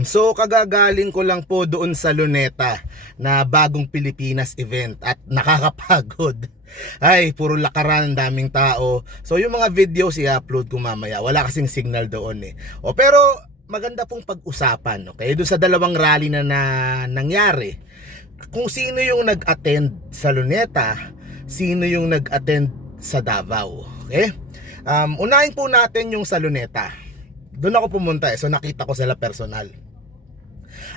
So kagagaling ko lang po doon sa Luneta na bagong Pilipinas event at nakakapagod. Ay, puro lakaran, daming tao. So yung mga videos i-upload ko mamaya. Wala kasing signal doon eh. O pero maganda pong pag-usapan, okay? Doon sa dalawang rally na, na nangyari. Kung sino yung nag-attend sa Luneta, sino yung nag-attend sa Davao, okay? Um, unahin po natin yung sa Luneta doon ako pumunta eh. So nakita ko sila personal.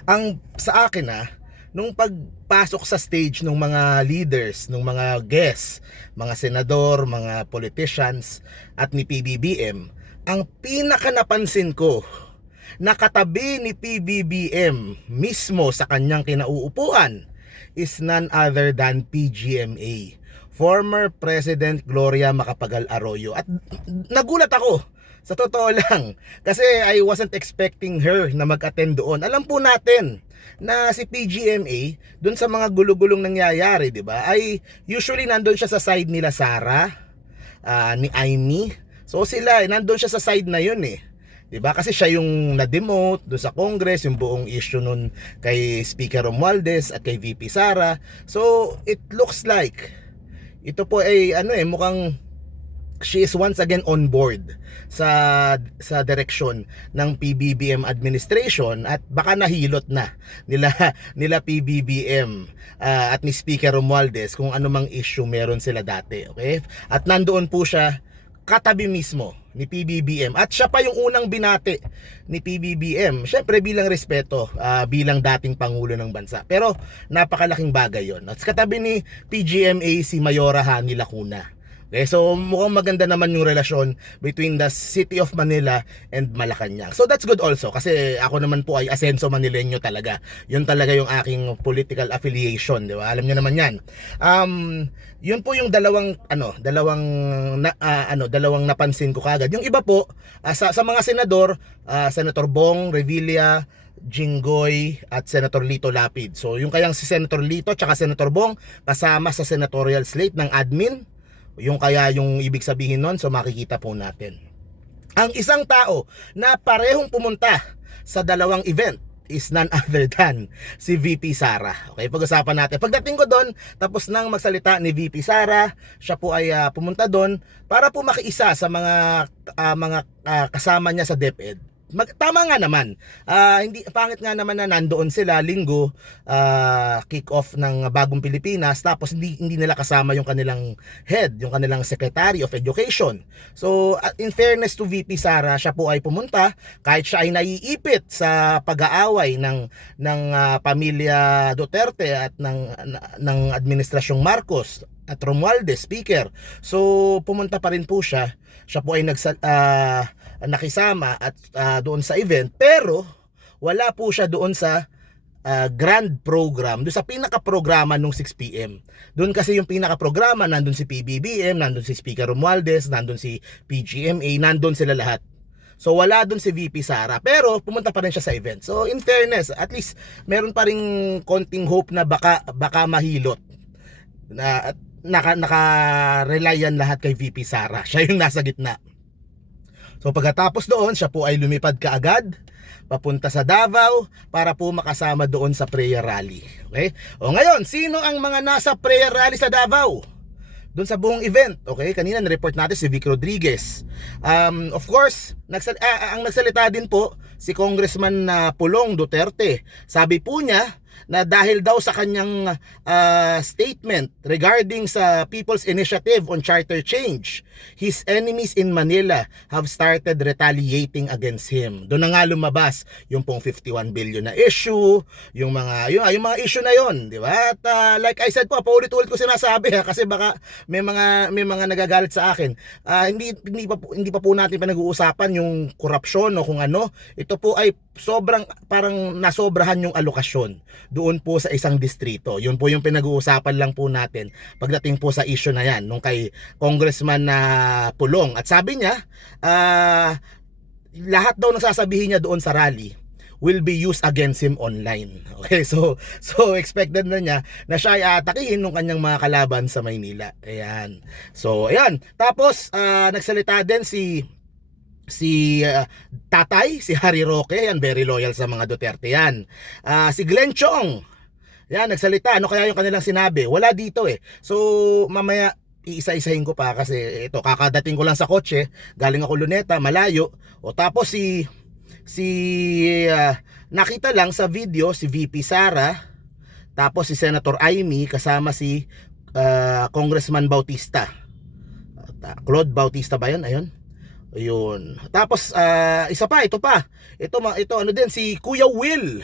Ang sa akin ah, nung pagpasok sa stage ng mga leaders, ng mga guests, mga senador, mga politicians at ni PBBM, ang pinaka napansin ko nakatabi ni PBBM mismo sa kanyang kinauupuan is none other than PGMA former President Gloria Macapagal Arroyo. At nagulat ako sa totoo lang, kasi I wasn't expecting her na mag-attend doon. Alam po natin na si PGMA, doon sa mga gulo-gulong nangyayari, di ba, ay usually nandun siya sa side nila Sara, ah, ni Aimee. So sila, eh, nandun siya sa side na yun eh. 'Di ba? Kasi siya yung na-demote doon sa Congress, yung buong issue nun kay Speaker Romualdez at kay VP Sara. So, it looks like ito po ay ano eh mukhang she is once again on board sa sa direksyon ng PBBM administration at baka nahilot na nila nila PBBM ah, at ni Speaker Romualdez kung ano mang issue meron sila dati okay? At nandoon po siya katabi mismo ni PBBM at siya pa yung unang binati ni PBBM syempre bilang respeto ah, bilang dating pangulo ng bansa. Pero napakalaking bagay yon at katabi ni PGMA si Mayora Hani Lacuna Okay, so mukhang maganda naman yung relasyon between the City of Manila and Malacanang. So that's good also kasi ako naman po ay Asenso Manileño talaga. Yun talaga yung aking political affiliation, di ba? Alam niyo naman 'yan. Um, yun po yung dalawang ano, dalawang na, ah, ano, dalawang napansin ko kagad. Yung iba po ah, sa, sa mga senador, ah, Senator Bong Revilla, Jinggoy at Senator Lito Lapid. So yung kayang si Senator Lito at Senator Bong kasama sa senatorial slate ng admin yung kaya yung ibig sabihin nun, so makikita po natin. Ang isang tao na parehong pumunta sa dalawang event is none other than si VP Sara. Okay, pag-usapan natin. Pagdating ko doon, tapos nang magsalita ni VP Sara, siya po ay ah, pumunta doon para po makiisa sa mga ah, mga ah, kasama niya sa DepEd. Mag, tama nga naman. Ah, hindi pangit nga naman na nandoon sila linggo ah, kick off ng bagong Pilipinas tapos hindi hindi nila kasama yung kanilang head, yung kanilang Secretary of Education. So at in fairness to VP Sara, siya po ay pumunta kahit siya ay naiipit sa pag-aaway ng ng ah, pamilya Duterte at ng na- ng administrasyong Marcos at Romualdez speaker. So pumunta pa rin po siya. Siya po ay nagsa, ah, nakisama at ah, doon sa event pero wala po siya doon sa ah, grand program, doon sa pinaka-programa nung 6 p.m. Doon kasi yung pinaka-programa, nandun si PBBM, nandun si Speaker Romualdez, nandun si PGMA, nandun sila lahat. So wala doon si VP Sara pero pumunta pa rin siya sa event. So in fairness, at least meron pa ring konting hope na baka baka mahilot. Na at naka naka-rely yan lahat kay VP Sara. Siya yung nasa gitna. So pagkatapos doon, siya po ay lumipad kaagad papunta sa Davao para po makasama doon sa prayer rally. Okay? O ngayon, sino ang mga nasa prayer rally sa Davao? Doon sa buong event, okay? Kanina na-report natin si Vic Rodriguez. Um, of course, nagsal- ah, ah, ang nagsalita din po si Congressman na Pulong Duterte. Sabi po niya na dahil daw sa kanyang ah, statement regarding sa People's Initiative on Charter Change, his enemies in Manila have started retaliating against him. Doon na nga lumabas yung pong 51 billion na issue, yung mga yung, yung mga issue na yon, di ba? At ah, like I said po, paulit-ulit ko sinasabi ha, kasi baka may mga may mga nagagalit sa akin. Ah, hindi hindi pa po, hindi pa po natin pinag-uusapan yung korupsyon o kung ano. Ito po ay sobrang parang nasobrahan yung alokasyon doon po sa isang distrito. Yun po yung pinag-uusapan lang po natin pagdating po sa issue na yan nung kay Congressman na Pulong. At sabi niya, ah lahat daw ng sasabihin niya doon sa rally will be used against him online. Okay, so so expected na niya na siya ay atakihin ng kanyang mga kalaban sa Maynila. Ayan. So, ayan. Tapos ah, nagsalita din si si ah, Tatay, si Harry Roque, yan very loyal sa mga Duterte yan. Ah, si Glenn Chong, yan nagsalita, ano kaya yung kanilang sinabi? Wala dito eh. So mamaya iisa-isahin ko pa kasi ito kakadating ko lang sa kotse, galing ako Luneta, malayo. O tapos si si ah, nakita lang sa video si VP Sara, tapos si Senator Amy kasama si ah, Congressman Bautista. Claude Bautista ba 'yun? Ayun. Ayun. Tapos ah, isa pa, ito pa. Ito ito ano din si Kuya Will.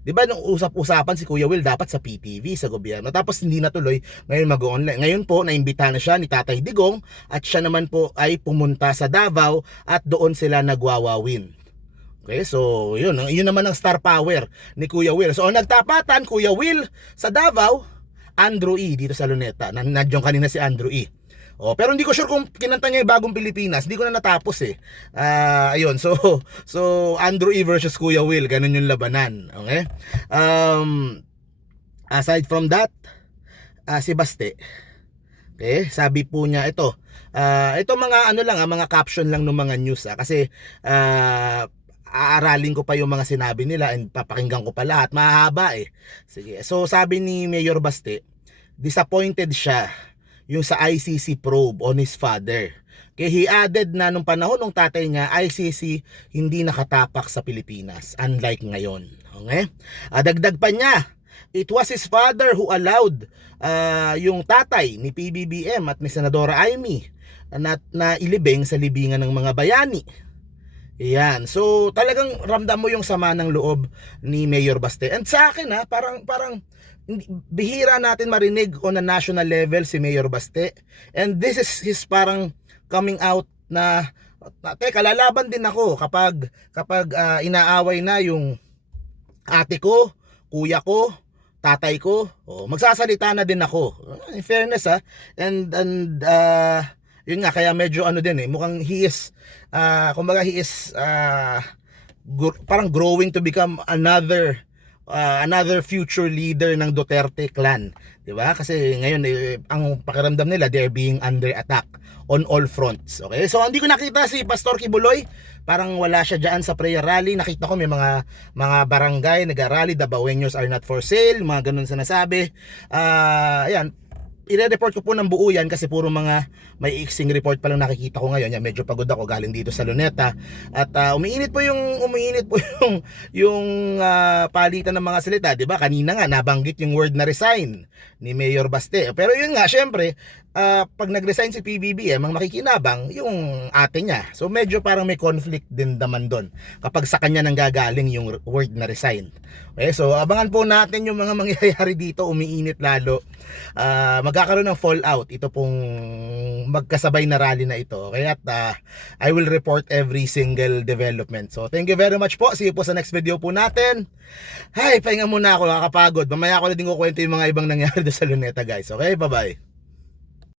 'Di ba nung usap-usapan si Kuya Will dapat sa PTV sa gobyerno. Tapos hindi natuloy, ngayon mag-online. Ngayon po naimbita na siya ni Tatay Digong at siya naman po ay pumunta sa Davao at doon sila nagwawawin. Okay, so yun, yun naman ang star power ni Kuya Will. So ang nagtapatan, Kuya Will sa Davao, Andrew E. dito sa Luneta. Nan- Nandiyan kanina si Andrew E. Oh, pero hindi ko sure kung kinanta niya yung bagong Pilipinas. Hindi ko na natapos eh. Ah, ayun. So so Andrew E versus Kuya Will, ganun yung labanan. Okay? Um aside from that, ah, si Baste. Okay, sabi po niya ito. Ah, ito mga ano lang, ah, mga caption lang ng mga news ah, kasi ah aaralin ko pa yung mga sinabi nila and papakinggan ko pa lahat. Mahaba eh. Sige. So sabi ni Mayor Baste, disappointed siya yung sa ICC probe on his father. Kaya he added na nung panahon ng tatay niya, ICC hindi nakatapak sa Pilipinas, unlike ngayon. Okay? Ah, dagdag pa niya, it was his father who allowed ah, yung tatay ni PBBM at ni Senadora Amy na, na ilibing sa libingan ng mga bayani. Yan. So, talagang ramdam mo yung sama ng loob ni Mayor Baste. And sa akin ha, parang parang bihira natin marinig on a national level si Mayor Baste. And this is his parang coming out na teka lalaban din ako kapag kapag ah, inaaway na yung ate ko, kuya ko, tatay ko, oh, magsasalita na din ako. Ah, In fairness ha. And and ah, yun nga kaya medyo ano din eh, mukhang he is ah kumbaga he is ah, gr- parang growing to become another ah, another future leader ng Duterte clan, 'di ba? Kasi ngayon eh, ang pakiramdam nila they're being under attack on all fronts. Okay? So hindi ko nakita si Pastor Kibuloy, parang wala siya diyan sa prayer rally. Nakita ko may mga mga barangay nag-rally, the Baweños are not for sale, mga ganun sinasabi. Ah, ayan, i-report ko po ng buo yan kasi puro mga may iksing report pa lang nakikita ko ngayon. Yan, medyo pagod ako galing dito sa Luneta. At ah, umiinit po yung umiinit po yung yung ah, palitan ng mga salita, 'di ba? Kanina nga nabanggit yung word na resign ni Mayor Baste. Pero yun nga, syempre, ah, pag nag-resign si PBBM, ang makikinabang yung ate niya. So medyo parang may conflict din naman doon kapag sa kanya nang gagaling yung word na resign. Okay, so abangan po natin yung mga mangyayari dito, umiinit lalo. Ah, magkakaroon ng fallout ito pong magkasabay na rally na ito. Kaya uh, I will report every single development. So thank you very much po. See you po sa next video po natin. Hay, pahinga muna ako, nakakapagod. Mamaya ako na din kukwento yung mga ibang nangyari sa Luneta guys. Okay, bye-bye.